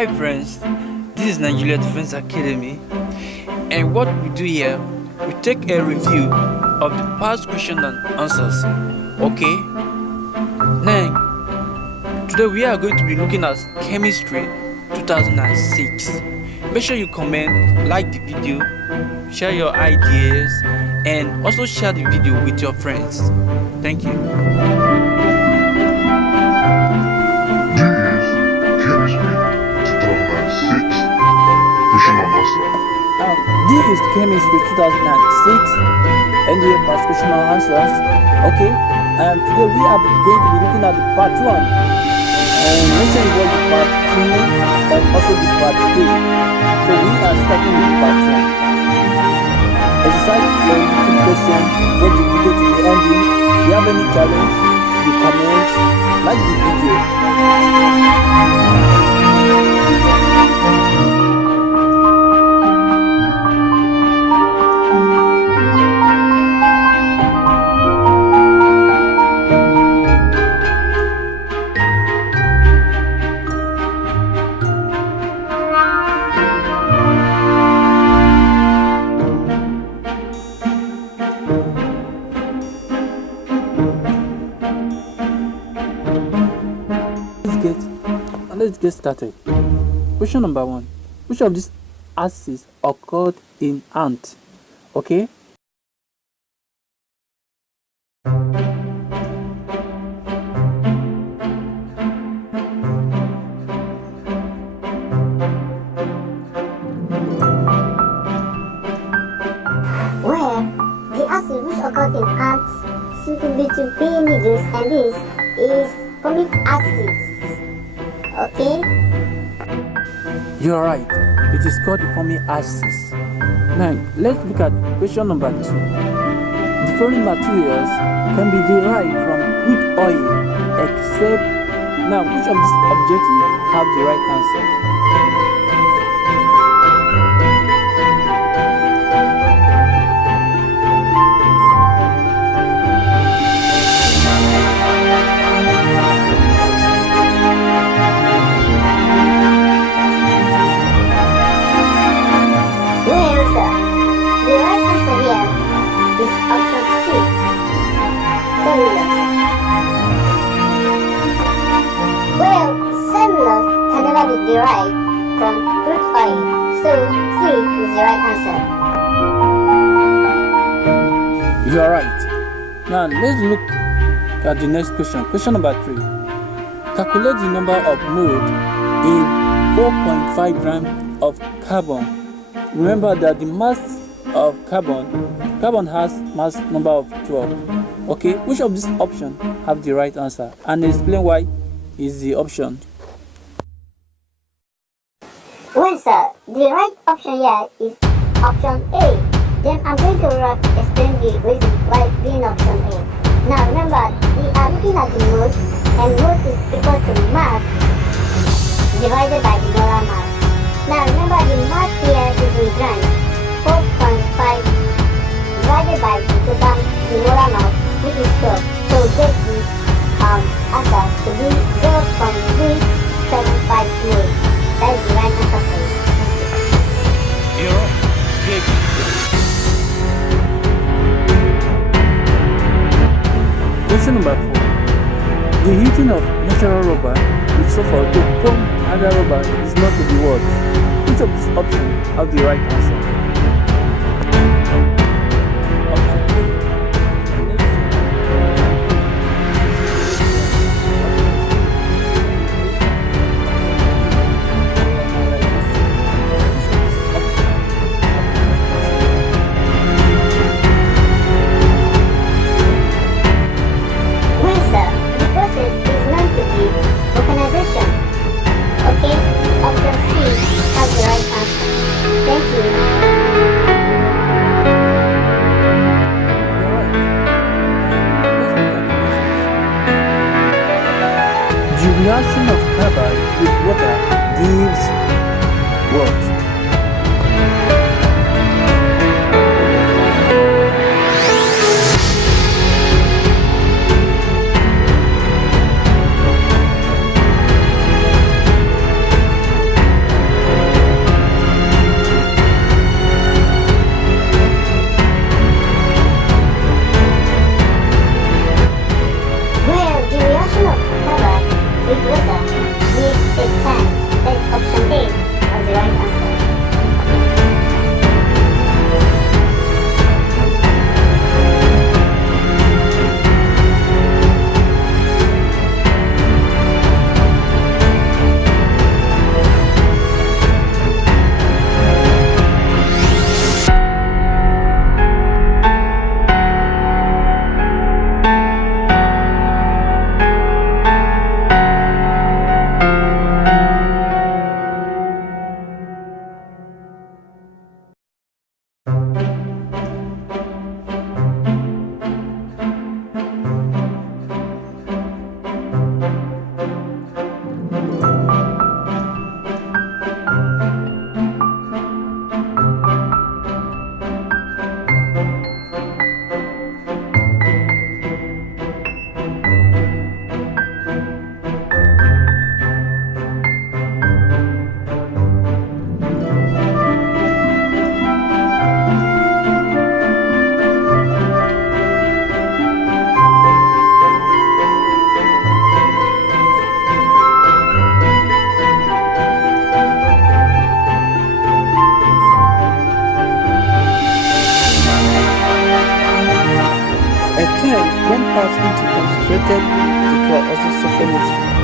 Hi friends, this is Nigeria Defense Academy, and what we do here, we take a review of the past question and answers. Okay, now today we are going to be looking at chemistry 2006. Make sure you comment, like the video, share your ideas, and also share the video with your friends. Thank you. This is chemistry 2006 and the past question and answers. Okay, today we are going to be looking at the part 1 and let's say what the part 2 and also the part 3. So we are starting with the part 1. Exercise and YouTube question, watch the video to the ending. If you have any challenge, you comment, like the video. Let's get started. Question number 1. Which of these acids occurred in ant? Okay. Well, the acid which occurred in ants simply between P needles and this is formic acid. Okay? You're right. It is called the formic acid. Now, let's look at question number 2. The following materials can be derived from crude oil except... Now, which of these objectives have the right answer? Derived from crude oil, so C is the right answer. You are right. Now let's look at the next question. Question number 3. Calculate the number of moles in 4.5 grams of carbon. Remember that the mass of carbon has mass number of 12. Okay, which of these options have the right answer? And explain why is the option. Well, sir, the right option here is option A. Then I'm going to explain the reason why being option A. Now remember, we are looking at the mole, and mole is equal to mass divided by the molar mass. Now remember, the mass here is in grams, 4.5 divided by the molar mass, which is 12. So get the answer to be 0.375 moles. That is the right answer for you. You're right. Good. Question number 4. The heating of natural rubber with sulfur to form other rubber is not to be what? Which of these options have the right answer? The reaction of carbide with water gives what?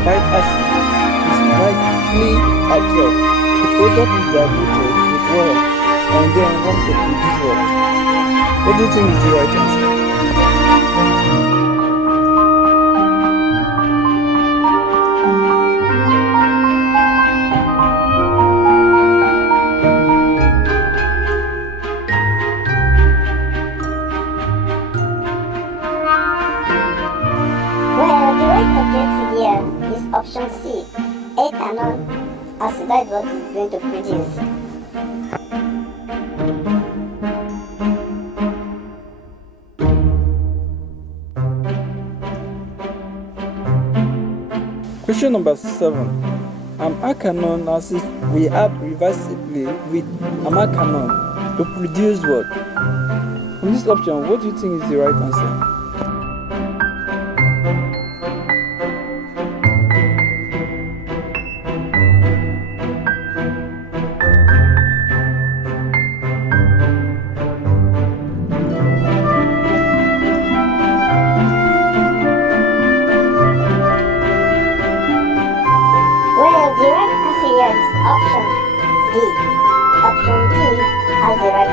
white acid is widely absorbed. The product is diluted with water and then warmed to produce what? What do you think is the right answer? Well, the right objective here is option C. Ethanol oxide what is going to produce. Question number 7. Alkanol acid react reversibly with alkanol to produce what? From this option, what do you think is the right answer? Well, the right answer here is option D. Option D has the right.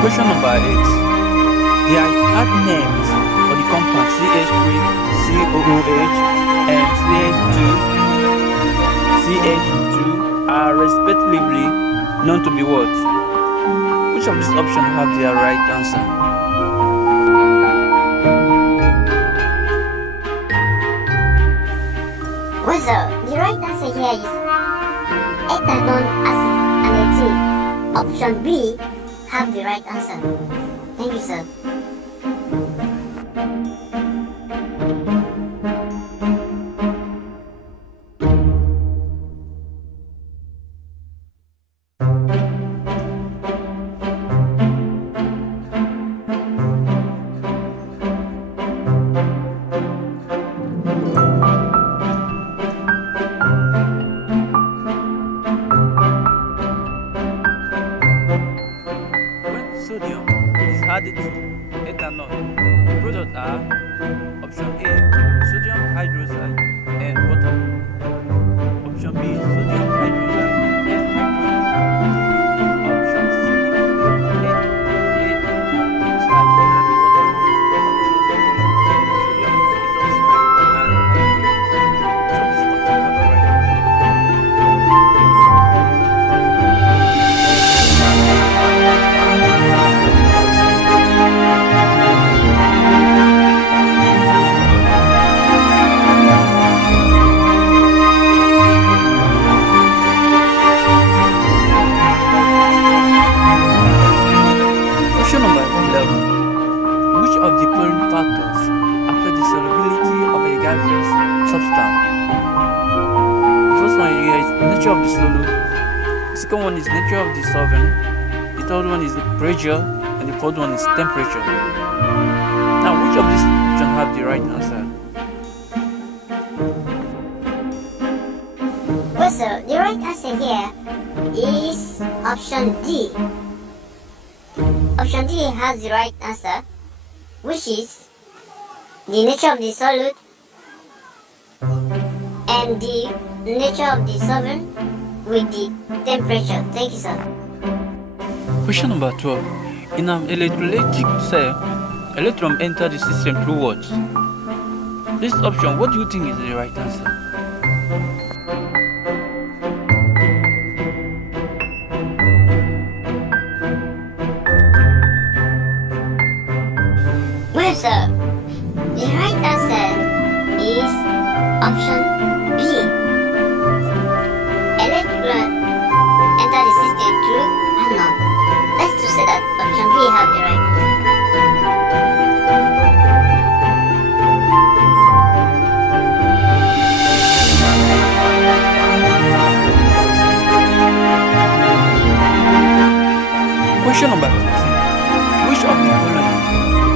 Question number 8. There are hard names for the compound CH3COOH and CH2 are respectively known to be what? Which of these options have their right answer? Well, sir, the right answer here is ethanol acid and ethane. Option B have the right answer. Thank you, sir. When sodium is added to ethanol, the products are option A, sodium hydroxide and water. Option B, sodium hydroxide and hydrogen. Option C, sodium hydroxide and water. Option D, sodium hydroxide and hydrogen. So this option have the right answer. Question number 11. Which of the following factors affect the solubility of a gaseous substance? The first one here is the nature of the solute. The second one is nature of the solvent. The third one is the pressure, and the fourth one is temperature. Now, which of these options have the right answer? Well, sir, the right answer here is option D. Option D has the right answer, which is the nature of the solute and the nature of the solvent with the temperature. Thank you, sir. Question number 12. In an electrolytic cell, electron enter the system through what? This option, what do you think is the right answer? Well, sir, the right answer is option B. Electron enter the system through anode. Let's to say that option B have the right answer. Question number 13. Which of the following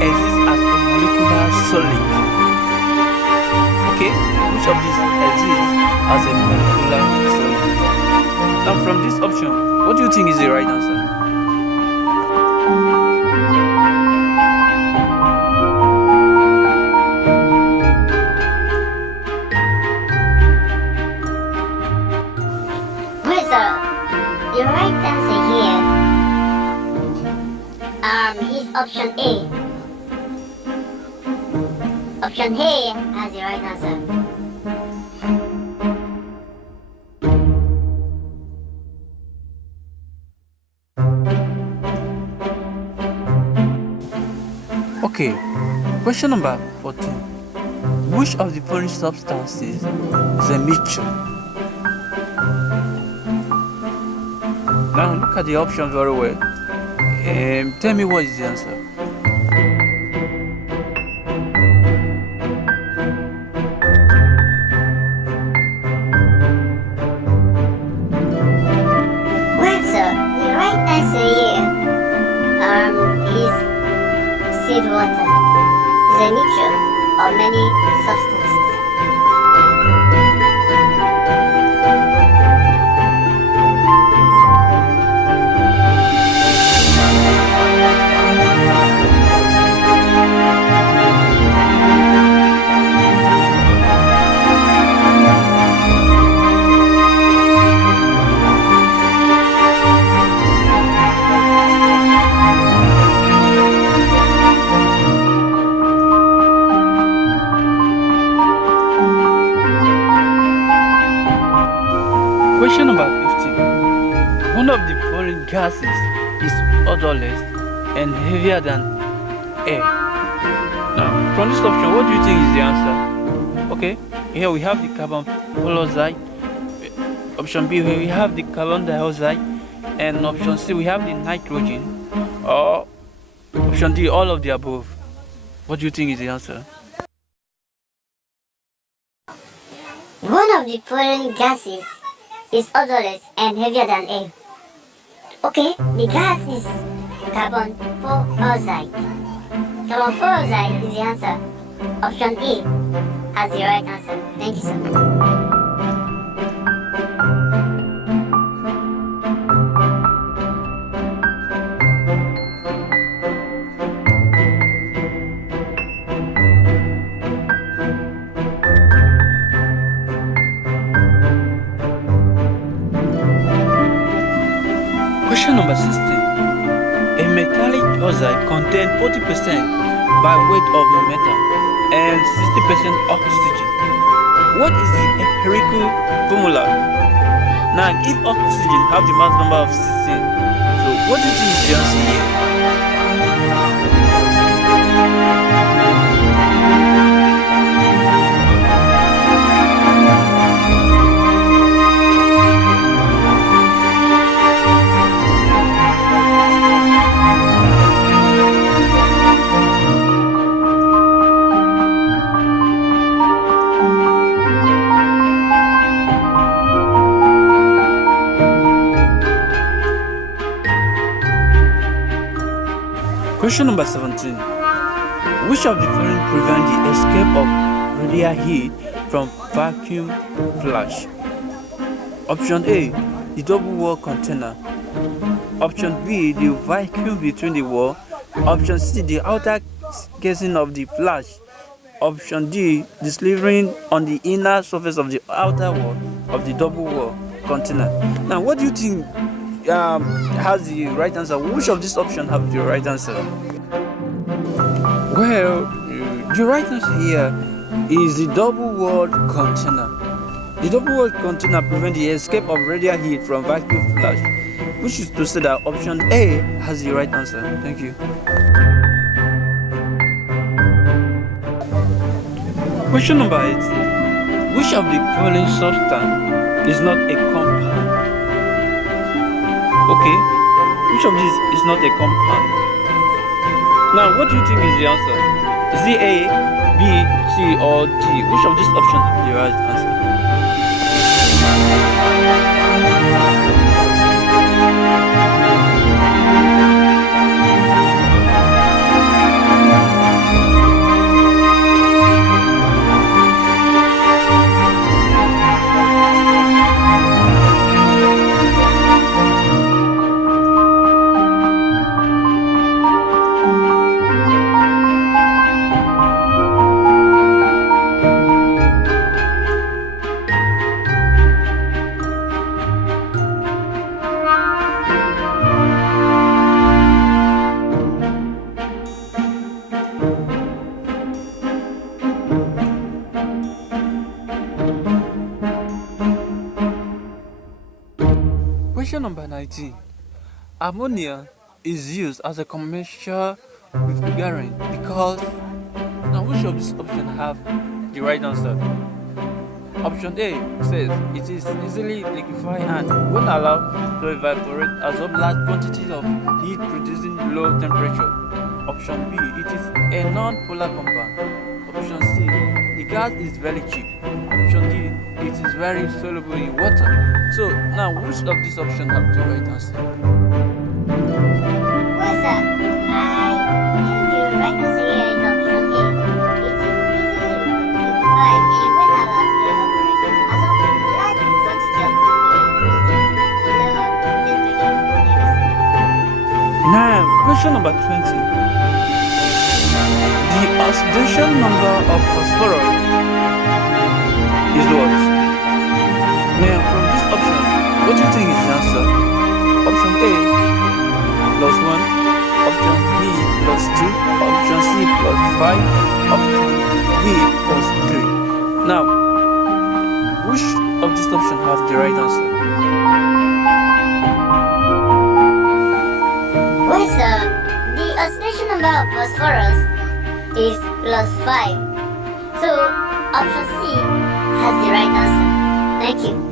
exists as a molecular solid? Okay, which of these exists as a molecular from this option, what do you think is the right answer? Well, sir, the right answer here is option A. Option A has the right answer. Okay, question number 14. Which of the following substances is a mixture? Now look at the option very well. Tell me what is the answer. Well, sir, the right answer here is seawater. Is a mixture of many substances. Question number 15. One of the following gases is odorless and heavier than air. Now, from this option, what do you think is the answer? Okay, here we have the carbon monoxide. Option B, here we have the carbon dioxide. And option C, we have the nitrogen. Or option D, all of the above. What do you think is the answer? One of the following gases is odorless and heavier than air. Okay, the gas is carbon dioxide. Carbon dioxide is the answer. Option E has the right answer. Thank you, sir. Question number 16. A metallic oxide contains 40% by weight of metal and 60% oxygen. What is the empirical formula? Now, if oxygen have the mass number of 16, so what do you think is the answer here? Question number 17. Which of the following prevent the escape of radial heat from vacuum flash? Option A, the double wall container. Option B, the vacuum between the wall. Option C, the outer casing of the flash. Option D, the slivering on the inner surface of the outer wall of the double wall container. Now, what do you think has the right answer? Which of these options have the right answer? Well, the right answer here is the double-walled container. The double-walled container prevents the escape of radial heat from vacuum flash, which is to say that option A has the right answer. Thank you. Question number 18. Which of the following substance is not a compound? Okay, which of these is not a compound? Now, what do you think is the answer? Is it A, B, C, or D? Which of these options is the right answer? Question number 19. Ammonia is used as a commercial refrigerant because. Now, which of these options have the right answer? Option A says it is easily liquefied and, when allowed to evaporate, absorb large quantities of heat producing low temperature. Option B, it is a non-polar compound. Option C, the gas is very cheap. Option D, it is very soluble in water. So now, which of these options have the right answer? Well, sir, I think the right answer here is option A. It is easily liquefied and, when allowed to evaporate, absorb large quantity of heat producing low temperature. Now, question number 20. The oxidation number of phosphorus is what? Now, from this option, what do you think is the answer? Option A, +1. Option B, +2. Option C, +5. Option D, +3. Now, which of these options have the right answer? Well, sir, the oxidation number of phosphorus is +5. So, option C has the right answer. Thank you.